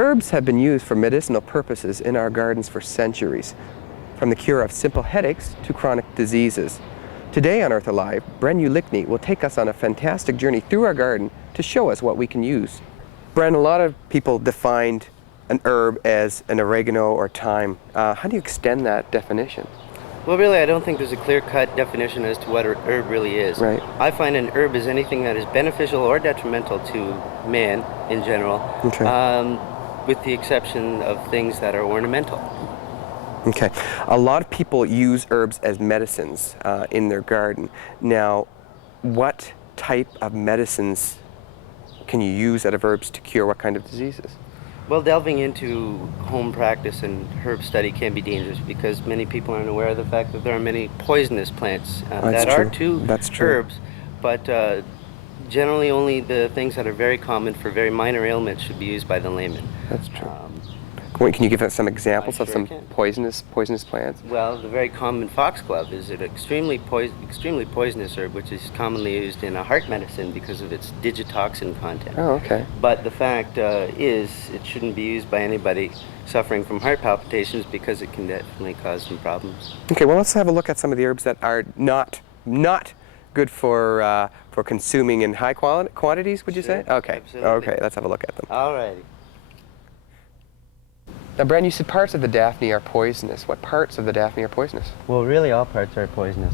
Herbs have been used for medicinal purposes in our gardens for centuries, from the cure of simple headaches to chronic diseases. Today on Earth Alive, Brenn Ulicny will take us on a fantastic journey through our garden to show us what we can use. Brenn, a lot of people defined an herb as an oregano or thyme. How do you extend that definition? Well, really, I don't think there's a clear-cut definition as to what an herb really is. Right. I find an herb is anything that is beneficial or detrimental to man in general, Okay. with the exception of things that are ornamental. Okay. A lot of people use herbs as medicines in their garden. Now, what type of medicines can you use out of herbs to cure what kind of diseases? Well, delving into home practice and herb study can be dangerous because many people aren't aware of the fact that there are many poisonous plants that are too herbs, but generally only the things that are very common for very minor ailments should be used by the layman. That's true. Can you give us some examples of some poisonous plants? Well, the very common foxglove is an extremely poisonous herb, which is commonly used in a heart medicine because of its digitoxin content. Oh, okay. But the fact is, it shouldn't be used by anybody suffering from heart palpitations because it can definitely cause some problems. Okay, well, let's have a look at some of the herbs that are not good for consuming in high quantities, would you say? Okay. Absolutely. Okay, let's have a look at them. All righty. Now, Brenn, you said parts of the Daphne are poisonous. What parts of the Daphne are poisonous? Well, really all parts are poisonous.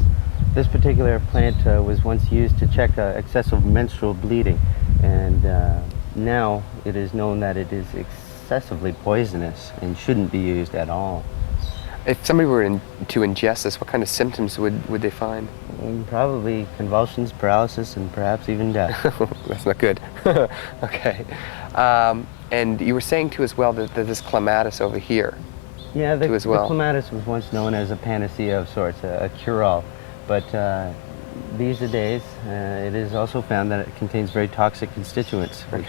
This particular plant was once used to check excessive menstrual bleeding, and now it is known that it is excessively poisonous and shouldn't be used at all. If somebody were to ingest this, what kind of symptoms would they find? Probably convulsions, paralysis, and perhaps even death. That's not good. Okay. And you were saying, too, as well, that there's clematis over here. Yeah, the well. clematis was once known as a panacea of sorts, a cure-all. But these days, it is also found that it contains very toxic constituents, which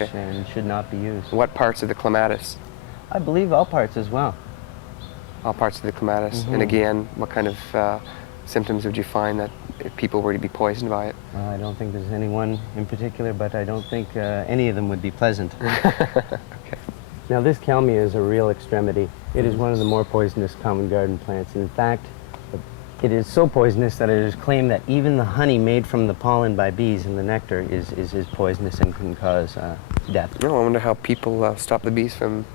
should not be used. What parts of the clematis? I believe all parts as well. All parts of the clematis. And again, what kind of symptoms would you find that if people were to be poisoned by it? I don't think there's any one in particular, but I don't think any of them would be pleasant. Okay. Now, this kalmia is a real extremity. It is one of the more poisonous common garden plants. In fact, it is so poisonous that it is claimed that even the honey made from the pollen by bees and the nectar is poisonous and can cause death. Oh, I wonder how people stop the bees from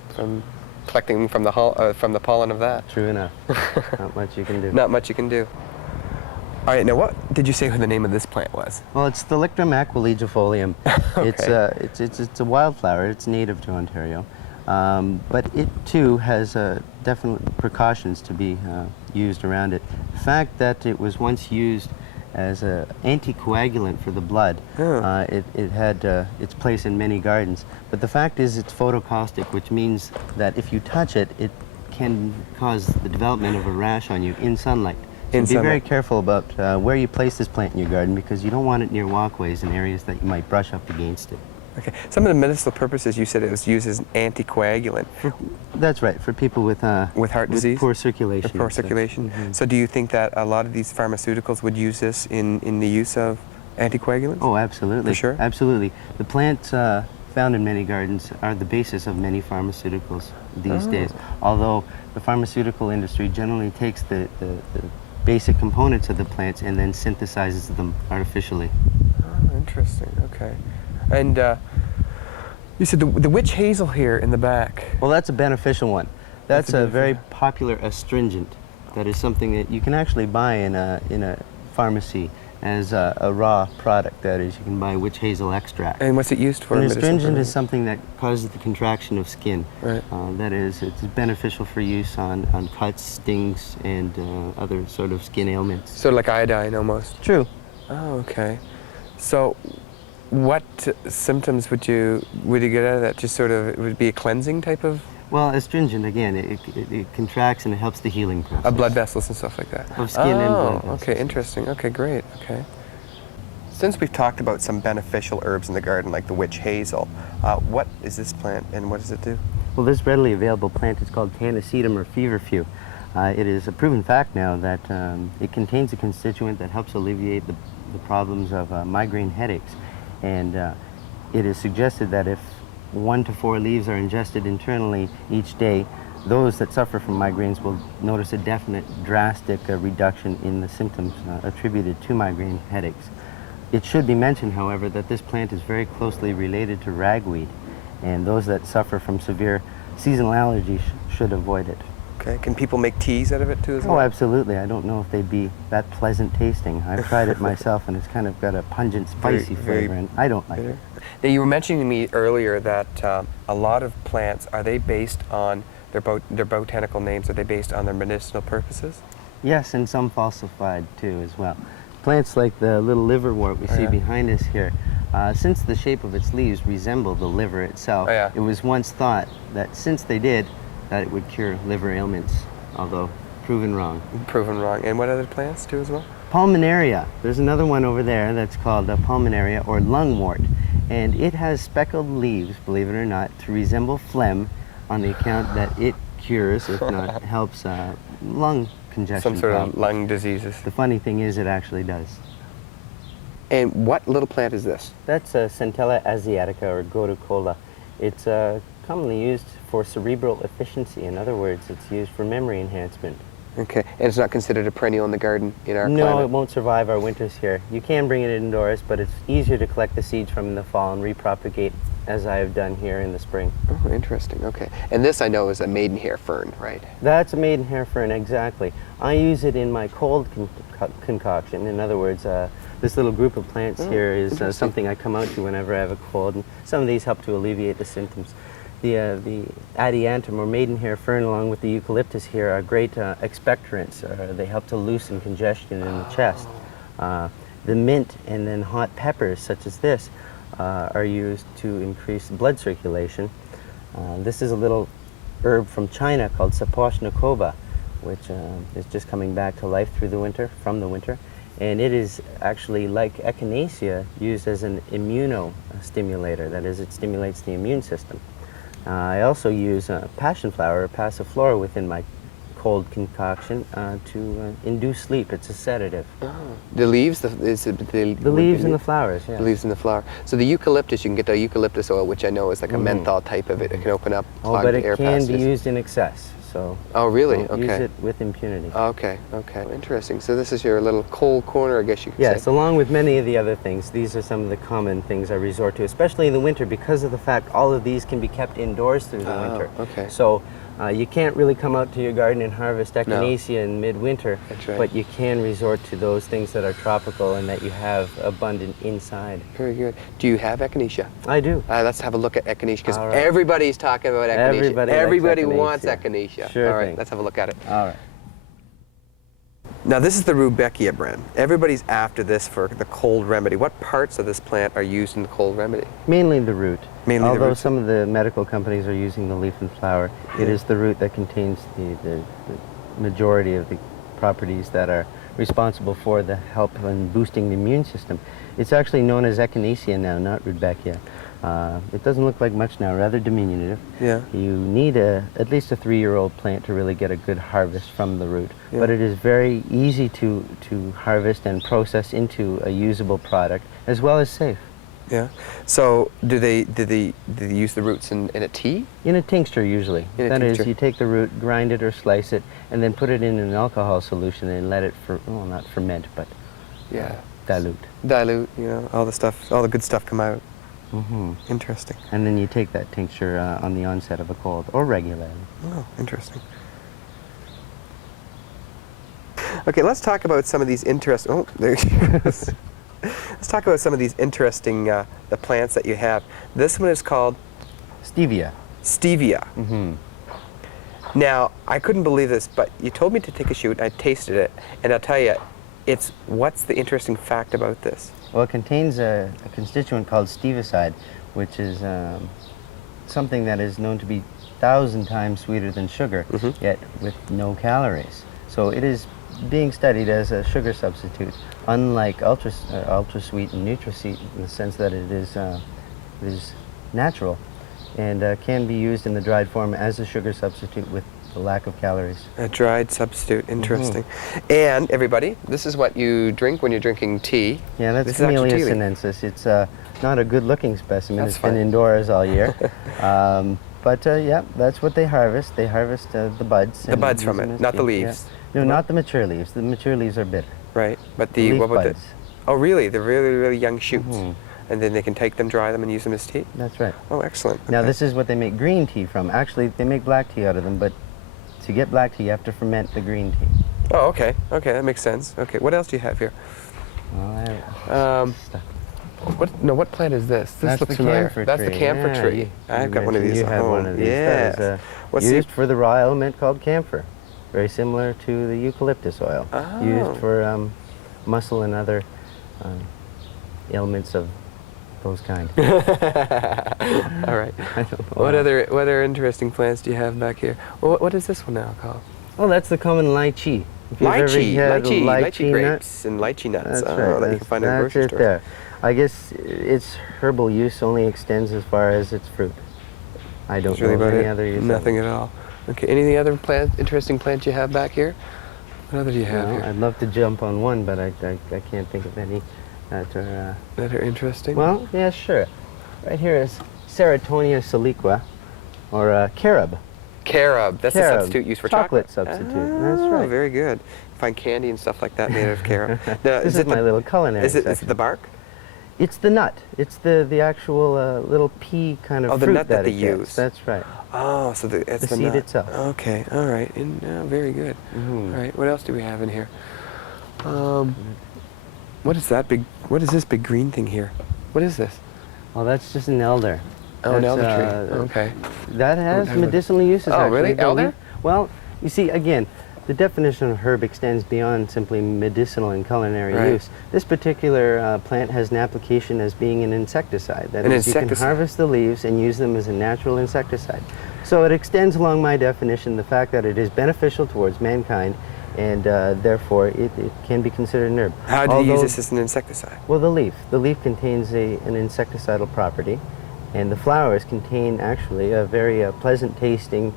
collecting from the pollen of that. True enough. Not much you can do. Not much you can do. All right, now what did you say the name of this plant was? Well, it's Thalictrum aquilegifolium. Okay. It's a wildflower. It's native to Ontario. But it, too, has definite precautions to be used around it. The fact that it was once used as an anticoagulant for the blood, it had its place in many gardens. But the fact is it's photocaustic, which means that if you touch it, it can cause the development of a rash on you in sunlight. So be very careful about where you place this plant in your garden because you don't want it near walkways and areas that you might brush up against it. Okay. Some of the medicinal purposes, you said it was used as an anticoagulant. That's right, for people with heart disease? Poor circulation. Poor circulation. So do you think that a lot of these pharmaceuticals would use this in the use of anticoagulants? Oh, absolutely. For sure? Absolutely. The plants found in many gardens are the basis of many pharmaceuticals these days. Although the pharmaceutical industry generally takes the basic components of the plants and then synthesizes them artificially. Oh, interesting. Okay. And you said the witch hazel here in the back. Well, that's a beneficial one. That's a very popular astringent. That is something that you can actually buy in a pharmacy as a raw product. That is, you can buy witch hazel extract. And what's it used for? An astringent is something that causes the contraction of skin. Right. That is, it's beneficial for use on cuts, stings, and other sort of skin ailments. Sort of like iodine almost. True. Oh, okay. So what symptoms would you get out of that? Just sort of, would it be a cleansing type of? Well, astringent, again, it contracts and it helps the healing process. Of blood vessels and stuff like that. Of skin and blood vessels. Okay, interesting. Okay, great. Okay. Since we've talked about some beneficial herbs in the garden, like the witch hazel, what is this plant and what does it do? Well, this readily available plant is called Tanacetum or feverfew. It is a proven fact now that it contains a constituent that helps alleviate the problems of migraine headaches. And it is suggested that if 1 to 4 leaves are ingested internally each day, those that suffer from migraines will notice a definite drastic reduction in the symptoms attributed to migraine headaches. It should be mentioned, however, that this plant is very closely related to ragweed, and those that suffer from severe seasonal allergies should avoid it. Okay. Can people make teas out of it too as well? Oh, absolutely. I don't know if they'd be that pleasant tasting. I've tried it myself, and it's kind of got a pungent, spicy flavor, and I don't like it. Now, you were mentioning to me earlier that a lot of plants, are they based on their botanical names? Are they based on their medicinal purposes? Yes, and some falsified too as well. Plants like the little liverwort we see behind us here, since the shape of its leaves resemble the liver itself, it was once thought that since they did, that it would cure liver ailments, although proven wrong. Proven wrong. And what other plants do as well? Pulmonaria. There's another one over there that's called pulmonaria or lungwort, and it has speckled leaves, believe it or not, to resemble phlegm on the account that it cures, if not helps, lung congestion. Some sort of lung diseases. The funny thing is it actually does. And what little plant is this? That's Centella asiatica or gotucola. It's commonly used for cerebral efficiency. In other words, it's used for memory enhancement. Okay, and it's not considered a perennial in the garden in our No, climate? it won't survive our winters here. You can bring it indoors, but it's easier to collect the seeds from in the fall and repropagate as I have done here in the spring. Oh, interesting, okay. And this I know is a maidenhair fern, right? That's a maidenhair fern, exactly. I use it in my cold concoction. In other words, this little group of plants here is something I come out to whenever I have a cold, and some of these help to alleviate the symptoms. The adiantum or maidenhair fern along with the eucalyptus here are great expectorants. They help to loosen congestion in the chest. The mint and then hot peppers such as this are used to increase blood circulation. This is a little herb from China called Sapochnikova, which is just coming back to life through the winter, from the winter. And it is actually, like echinacea, used as an immunostimulator. That is, it stimulates the immune system. I also use passion flower or passiflora within my cold concoction to induce sleep. It's a sedative. Oh. The leaves? The leaves and the flowers, yeah. The leaves and the flower. So the eucalyptus, you can get the eucalyptus oil, which I know is like a menthol type of it. It can open up clogged but air it can passages. be used in excess. So oh, really? don't use it with impunity. Okay, okay. Interesting. So this is your little cold corner, I guess you could say. Yes, along with many of the other things. These are some of the common things I resort to, especially in the winter, because of the fact all of these can be kept indoors through the winter. Okay. So you can't really come out to your garden and harvest echinacea in midwinter, That's right. but you can resort to those things that are tropical and that you have abundant inside. Very good. Do you have echinacea? I do. Let's have a look at echinacea, because All right. everybody's talking about echinacea. Everybody likes wants echinacea. echinacea. Sure All right, thing. let's have a look at it. All right. Now this is the Rudbeckia, Brenn. Everybody's after this for the cold remedy. What parts of this plant are used in the cold remedy? Mainly the root. Mainly the Although root. some of the medical companies are using the leaf and flower, it is the root that contains the majority of the properties that are responsible for the help in boosting the immune system. It's actually known as echinacea now, not Rudbeckia. It doesn't look like much now, rather diminutive. Yeah. You need at least a 3-year-old plant to really get a good harvest from the root. Yeah. But it is very easy to harvest and process into a usable product, as well as safe. Yeah. So do they use the roots in a tea? In a tincture, usually. In a That is, tincture. you take the root, grind it or slice it, and then put it in an alcohol solution and let it, well, not ferment, but Yeah. dilute. Dilute, you know, all the stuff, all the good stuff come out. Mm-hmm. Interesting. And then you take that tincture on the onset of a cold, or regularly. Oh, interesting. Okay, let's talk about some of these interesting. Oh, there she goes. Let's talk about some of these interesting the plants that you have. This one is called Stevia. stevia. Mm-hmm. Now, I couldn't believe this, but you told me to take a shoot. I tasted it, and I'll tell you, what's the interesting fact about this? Well, it contains a constituent called stevicide, which is something that is known to be 1,000 times sweeter than sugar, yet with no calories. So it is being studied as a sugar substitute, unlike ultra sweet and NutraSweet in the sense that it is natural. and can be used in the dried form as a sugar substitute with the lack of calories. A dried substitute, interesting. And everybody, this is what you drink when you're drinking tea. Yeah, that's This is actually Camellia tea leaf. sinensis. It's not a good-looking specimen. That's It's been fine. indoors all year. But yeah, that's what they harvest. They harvest the buds. The and buds use from them it, as not the tea. leaves. Yeah. No, not the mature leaves. The mature leaves are bitter. Right, but the, Leaf what about buds. the, oh really, the really, really young shoots. And then they can take them, dry them, and use them as tea? That's right. Oh, excellent. Now Okay. this is what they make green tea from. Actually, they make black tea out of them, but to get black tea, you have to ferment the green tea. Oh, okay, okay, that makes sense. Okay, what else do you have here? Well, What plant is this? This That's looks the familiar. camphor That's the tree. camphor Yeah, tree. you I've got one of mentioned these you at have home. one of these. Yes. That is What's used for the raw element called camphor. Very similar to the eucalyptus oil. Oh. Used for muscle and other ailments of those kind. All right. I don't know. What other interesting plants do you have back here? Well, what is this one now called? Oh, that's the common lychee. If you've ever Lychee, had a lychee nut- grapes and lychee nuts. That's Oh, right. that you can find in that's grocery it stores. there. I guess its herbal use only extends as far as its fruit. I don't That's really know of about any it. other use. of Nothing it. at all. Okay. Any other interesting plants you have back here? What other do you have Well, here I'd love to jump on one, but I can't think of any that are. that are interesting? Well, yeah, sure. Right here is Ceratonia siliqua, or carob. Carob. That's a Carob. substitute used for Chocolate chocolate. substitute. That's Oh, right. very good. Find candy and stuff like that made of carob. Now, This is it my the, little culinary is it section. the bark? It's the nut. It's the actual little pea kind of Oh, the fruit nut that it they gets. use. That's right. Oh, so it's The the seed nut. itself. Okay. All right. Very good. Mhm. All right. What else do we have in here? What is that big? What is this big green thing here? What is this? Well, that's just an elder. Oh, an That's, elder tree. Okay. That has have a- medicinal uses. Oh, actually. really? The Elder? leaf- Well, you see, again, the definition of herb extends beyond simply medicinal and culinary Right. use. This particular plant has an application as being an insecticide. That An is, you can insecticide. harvest the leaves and use them as a natural insecticide. So it extends along my definition the fact that it is beneficial towards mankind, and therefore it can be considered an herb. How do you use Although- this as an insecticide? Well, the leaf. The leaf contains an insecticidal property, and the flowers contain actually a very pleasant tasting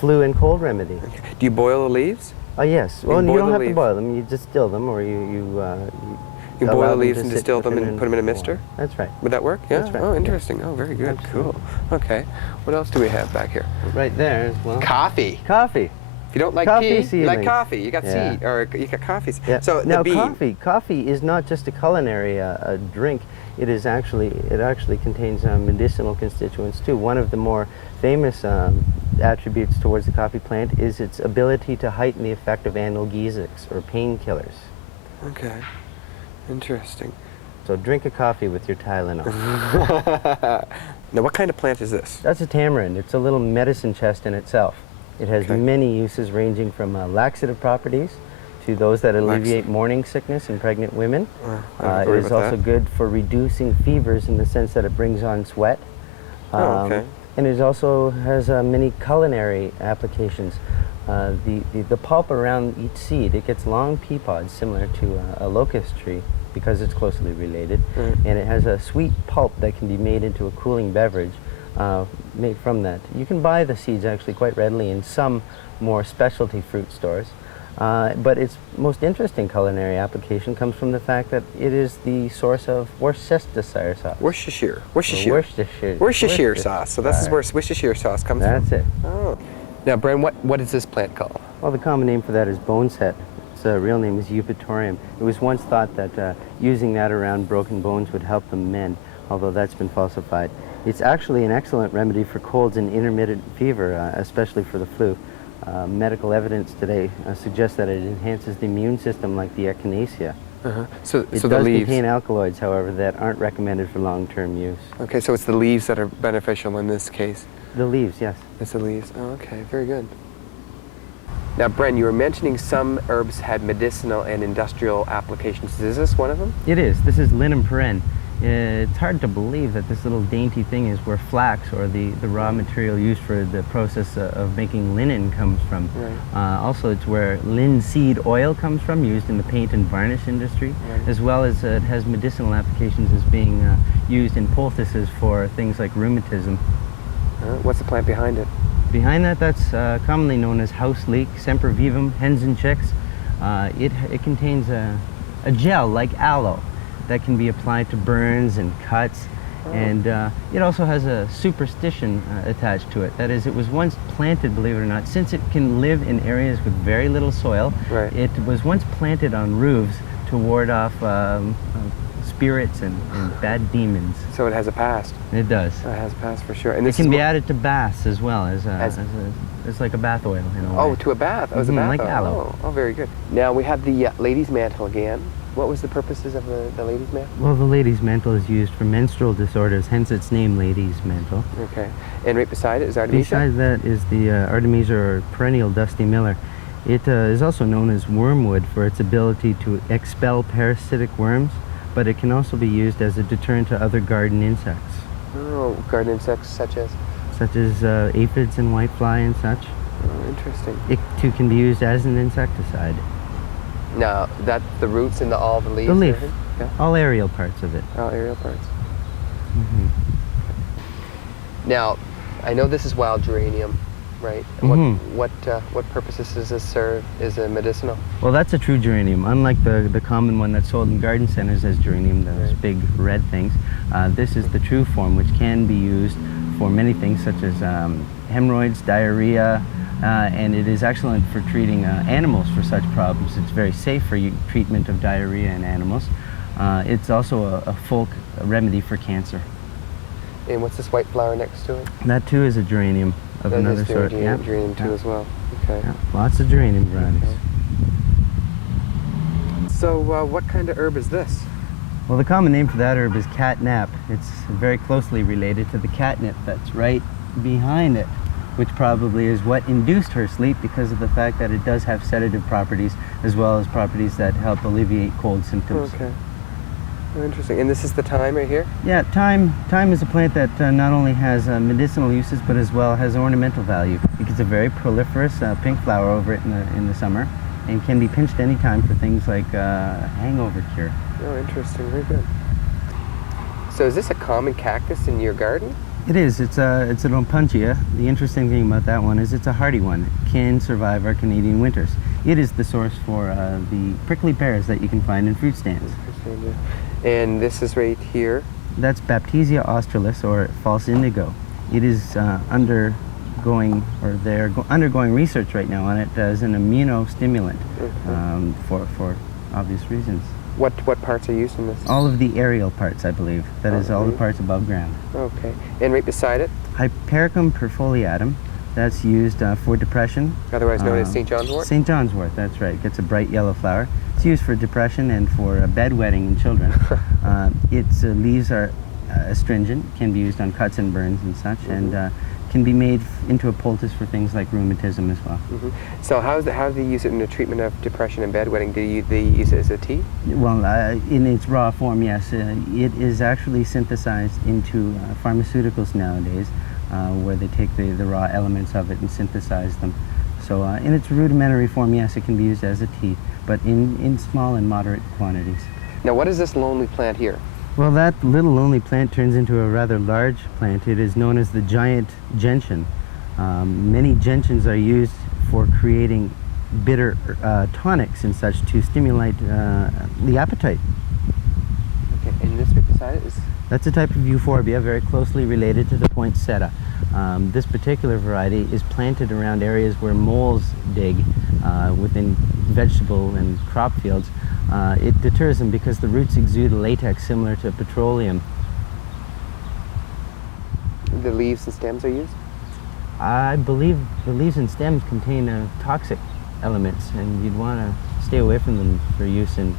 flu and cold remedy. Do you boil the leaves? Oh yes. You Well, you boil don't the have to leaf. boil them. You distill them, or you You allow boil the them leaves to and sit distill them within and put them in a mister? water. That's right. Would that work? Yeah. That's right, Oh, yeah. interesting. Oh, very good. Absolutely. Cool. Okay. What else do we have back here? Right there as well. Coffee. Coffee. If you don't like Coffee tea, you like seedlings. coffee. You got Yeah. seed, or you got coffees. Yeah. So now the bean. coffee is not just a culinary drink. It actually contains medicinal constituents too. One of the more famous attributes towards the coffee plant is its ability to heighten the effect of analgesics or painkillers. Okay. Interesting. So drink a coffee with your Tylenol. Now, what kind of plant is this? That's a tamarind. It's a little medicine chest in itself. It has Okay. many uses ranging from laxative properties to those that alleviate Laxative. morning sickness in pregnant women. I don't It worry is about also that. good for reducing fevers in the sense that it brings on sweat. Oh, okay. And it also has many culinary applications. The pulp around each seed, it gets long pea pods similar to a locust tree because it's closely related. Right. And it has a sweet pulp that can be made into a cooling beverage made from that. You can buy the seeds actually quite readily in some more specialty fruit stores. But its most interesting culinary application comes from the fact that it is the source of Worcestershire sauce. Worcestershire. Or Worcestershire. Worcestershire. Worcestershire sauce. So this is where Worcestershire sauce comes That's from. it. Oh. Now, Brenn, what is this plant called? Well, the common name for that is boneset. Its real name is Eupatorium. It was once thought that using that around broken bones would help them mend, although that's been falsified. It's actually an excellent remedy for colds and intermittent fever, especially for the flu. Medical evidence today suggests that it enhances the immune system like the echinacea. So It the does leaves. contain alkaloids, however, that aren't recommended for long-term use. Okay, so it's the leaves that are beneficial in this case. The leaves, yes. It's the leaves. Oh, okay, very good. Now, Brenn, you were mentioning some herbs had medicinal and industrial applications. Is this one of them? It is. This is linum peren. It's hard to believe that this little dainty thing is where flax, or the raw material used for the process of making linen, comes from. Right. Also, it's where linseed oil comes from, used in the paint and varnish industry, Right. as well as it has medicinal applications as being used in poultices for things like rheumatism. What's the plant behind it? Behind that, that's commonly known as house leek, sempervivum, hens and chicks. It contains a gel like aloe that can be applied to burns and cuts. Oh. And it also has a superstition attached to it. That is, it was once planted, believe it or not, since it can live in areas with very little soil. Right. It was once planted on roofs to ward off spirits and bad demons. So it has a past. It does. It has a past for sure. And It this can is be what- added to baths as well as like a bath oil in a way. Oh, to a bath. Oh, it's a bath like oil. aloe. Oh, very good. Now we have the ladies' mantle again. What was the purposes of the ladies' mantle? Well, the lady's mantle is used for menstrual disorders, hence its name, lady's mantle. Okay. And right beside it is Artemisia? Beside that is the Artemisia, or perennial dusty miller. It is also known as wormwood for its ability to expel parasitic worms, but it can also be used as a deterrent to other garden insects, Oh, garden insects such as? aphids and whitefly and such. Oh, interesting. It too can be used as an insecticide. Now, that's the roots and all the leaves? The and leaf, everything? Yeah. all aerial parts of it. All aerial parts. Mhm. Now, I know this is wild geranium, right? Mhm. What purposes does this serve? Is it medicinal? Well, that's a true geranium. Unlike the common one that's sold in garden centers as geranium, those Right. big red things, this is the true form, which can be used for many things such as hemorrhoids, diarrhea, and it is excellent for treating animals for such problems. It's very safe for treatment of diarrhea in animals. It's also a folk remedy for cancer. And what's this white flower next to it? That too is a geranium of That another is sort. geranium, Yeah. geranium too Yeah. as well. Okay. Yeah. Lots of geranium varieties. Okay. So what kind of herb is this? Well, the common name for that herb is catnap. It's very closely related to the catnip that's right behind it, which probably is what induced her sleep, because of the fact that it does have sedative properties as well as properties that help alleviate cold symptoms. Okay. Oh, interesting. And this is the thyme right here? Yeah, thyme is a plant that not only has medicinal uses, but as well has ornamental value. It gets a very proliferous pink flower over it in the summer, and can be pinched anytime for things like hangover cure. Oh, interesting. Very good. So is this a common cactus in your garden? It is. It's an opuntia. The interesting thing about that one is it's a hardy one. It can survive our Canadian winters. It is the source for the prickly pears that you can find in fruit stands. Interesting, yeah. And this is right here. That's Baptisia australis, or false indigo. It is undergoing research right now on it as an immunostimulant, Okay. for obvious reasons. What parts are used in this? All of the aerial parts, I believe. That is all the Okay. parts above ground. Okay. And right beside it, Hypericum perfoliatum. That's used for depression. otherwise known as St. John's wort? St. John's wort, that's right. It gets a bright yellow flower. It's used for depression and for bedwetting in children. Its leaves are astringent, can be used on cuts and burns and such, and can be made into a poultice for things like rheumatism as well. Mm-hmm. So how do they use it in the treatment of depression and bedwetting? Do they use it as a tea? Well, in its raw form, yes. It is actually synthesized into pharmaceuticals nowadays, where they take the raw elements of it and synthesize them. So in its rudimentary form, yes, it can be used as a tea, but in small and moderate quantities. Now what is this lonely plant here? Well, that little lonely plant turns into a rather large plant. It is known as the giant gentian. Many gentians are used for creating bitter tonics and such to stimulate the appetite. Okay, and this right beside it is? That's a type of euphorbia very closely related to the poinsettia. This particular variety is planted around areas where moles dig within vegetable and crop fields. It deters them because the roots exude a latex similar to petroleum. The leaves and stems are used? I believe the leaves and stems contain toxic elements, and you'd want to stay away from them for use in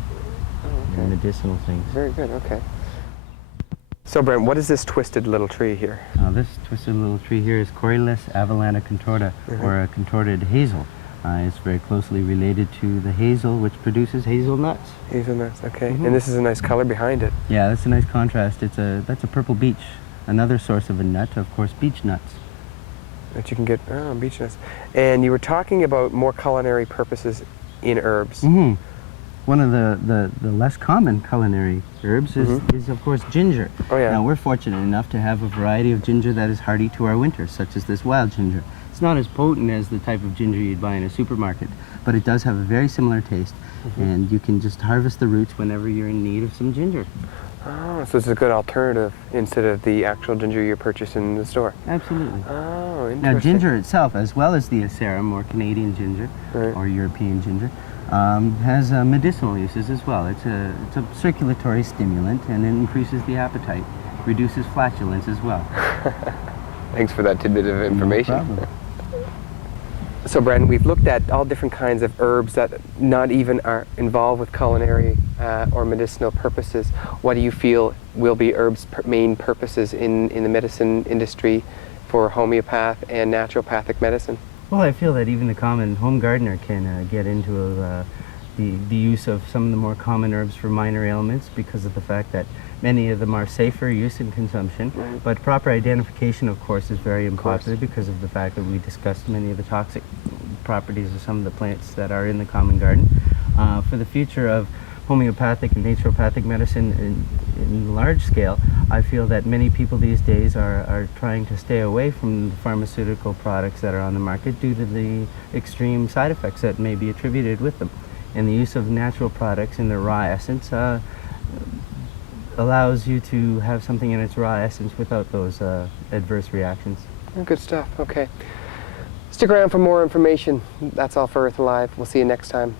medicinal things. Very good, okay. So Brenn, what is this twisted little tree here? This twisted little tree here is Corylus avellana contorta, or a contorted hazel. It's very closely related to the hazel, which produces hazelnuts. Hazelnuts, okay. Mhm. And this is a nice color behind it. Yeah, that's a nice contrast. That's a purple beech. Another source of a nut, of course, beech nuts. That you can get, oh, beech nuts. And you were talking about more culinary purposes in herbs. Mm-hmm. One of the less common culinary herbs is of course, ginger. Oh, yeah. Now, we're fortunate enough to have a variety of ginger that is hardy to our winters, such as this wild ginger. It's not as potent as the type of ginger you'd buy in a supermarket, but it does have a very similar taste, and you can just harvest the roots whenever you're in need of some ginger. Oh, so it's a good alternative instead of the actual ginger you purchase in the store. Absolutely. Oh, interesting. Now, ginger itself, as well as the Asarum or Canadian ginger, Right. or European ginger, has medicinal uses as well. It's a circulatory stimulant, and it increases the appetite, reduces flatulence as well. Thanks for that tidbit of information. No problem. So, Brenn, we've looked at all different kinds of herbs that not even are involved with culinary or medicinal purposes. What do you feel will be herbs' main purposes in the medicine industry for homeopath and naturopathic medicine? Well, I feel that even the common home gardener can get into the use of some of the more common herbs for minor ailments because of the fact that many of them are safer use and consumption. Right. But proper identification, of course, is very important because of the fact that we discussed many of the toxic properties of some of the plants that are in the common garden. For the future of homeopathic and naturopathic medicine in large scale, I feel that many people these days are trying to stay away from the pharmaceutical products that are on the market due to the extreme side effects that may be attributed with them. And the use of natural products in their raw essence allows you to have something in its raw essence without those adverse reactions. Oh, good stuff. Okay. Stick around for more information. That's all for Earth Alive. We'll see you next time.